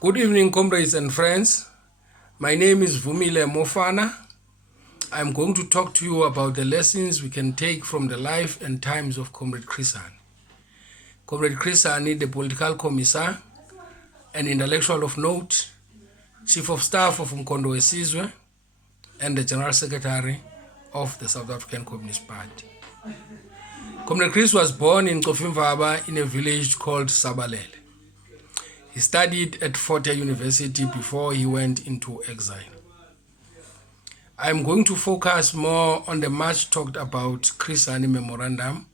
Good evening, comrades and friends. My name is Mofana. I'm going to talk to you about the lessons we can take from the life and times of Comrade Chrisani. Comrade Chrisani, the political commissar, an intellectual of note, Chief of Staff of Mkondo Wesizwe, and the General Secretary of the South African Communist Party. Comrade Chris was born in Kofimvaba in a village called Sabalele. He studied at Fort Hare University before he went into exile. I'm going to focus more on the much talked about Chrisani Memorandum,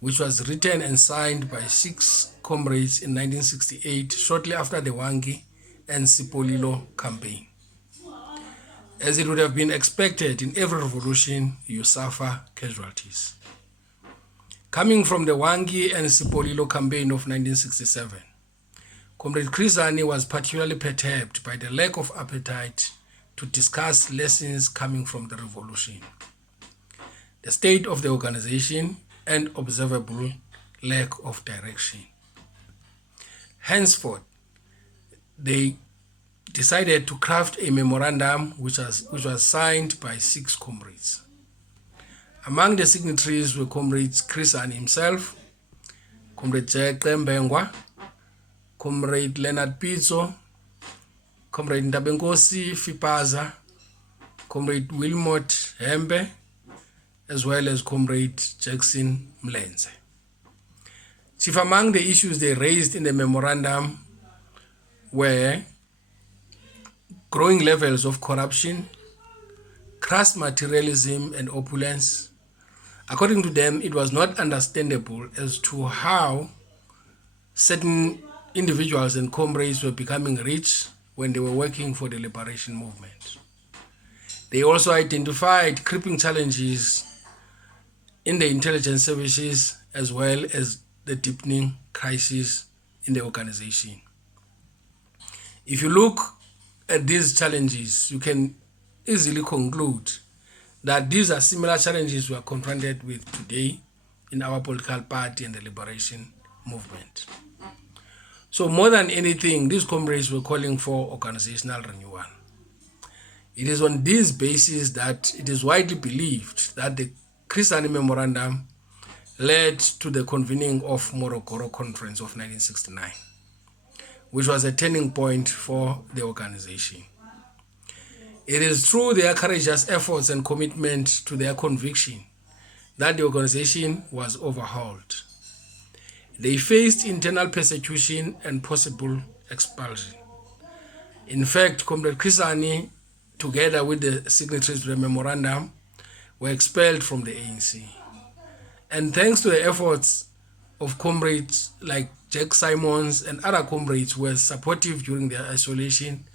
which was written and signed by 6 comrades in 1968, shortly after the Wangi and Sipolilo campaign. As it would have been expected, in every revolution, you suffer casualties. Coming from the Wangi and Sipolilo campaign of 1967, Comrade Chrisani was particularly perturbed by the lack of appetite to discuss lessons coming from the revolution, the state of the organization, and observable lack of direction. Henceforth, they decided to craft a memorandum which was signed by 6 comrades. Among the signatories were Comrades Chrisani himself, Comrade Jack Mbengwa, Comrade Leonard Pizzo, Comrade Ndabenkosi Fipaza, Comrade Wilmot Hembe, as well as Comrade Jackson Mlenze. Chief among the issues they raised in the memorandum were growing levels of corruption, crass materialism and opulence. According to them, it was not understandable as to how certain individuals and comrades were becoming rich when they were working for the liberation movement. They also identified creeping challenges in the intelligence services as well as the deepening crisis in the organization. If you look at these challenges, you can easily conclude that these are similar challenges we are confronted with today in our political party and the liberation movement. So more than anything, these comrades were calling for organizational renewal. It is on this basis that it is widely believed that the Chrisani Memorandum led to the convening of Morogoro Conference of 1969, which was a turning point for the organization. It is through their courageous efforts and commitment to their conviction that the organization was overhauled. They faced internal persecution and possible expulsion. In fact, Comrade Chrisani, together with the signatories to the memorandum, were expelled from the ANC. And thanks to the efforts of comrades like Jack Simons and other comrades who were supportive during their isolation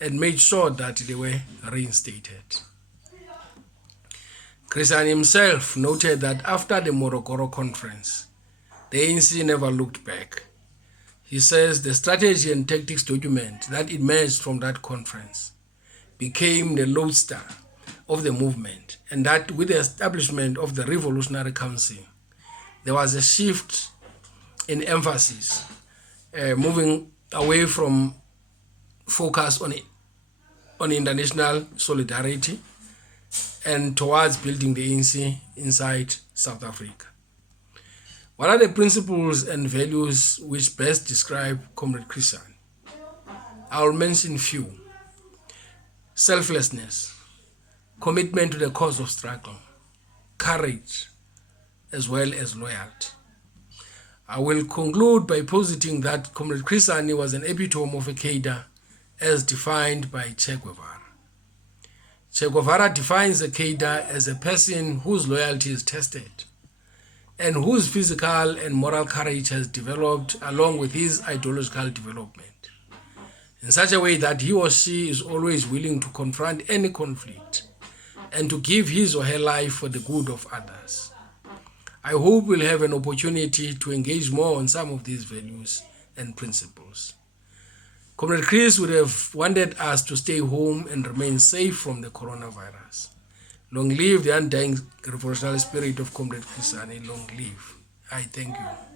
and made sure that they were reinstated. Chrisani himself noted that after the Morogoro Conference, the ANC never looked back. He says the strategy and tactics document that emerged from that conference became the lodestar of the movement, and that with the establishment of the Revolutionary Council, there was a shift in emphasis, moving away from focus on international solidarity and towards building the ANC inside South Africa. What are the principles and values which best describe Comrade Chrisani? I will mention few. Selflessness, commitment to the cause of struggle, courage, as well as loyalty. I will conclude by positing that Comrade Chrisani was an epitome of a cadre as defined by Che Guevara. Che Guevara defines a cadre as a person whose loyalty is tested and whose physical and moral courage has developed along with his ideological development, in such a way that he or she is always willing to confront any conflict and to give his or her life for the good of others. I hope we'll have an opportunity to engage more on some of these values and principles. Comrade Chris would have wanted us to stay home and remain safe from the coronavirus. Long live the undying revolutionary spirit of Comrade Chrisani. Long live. I thank you.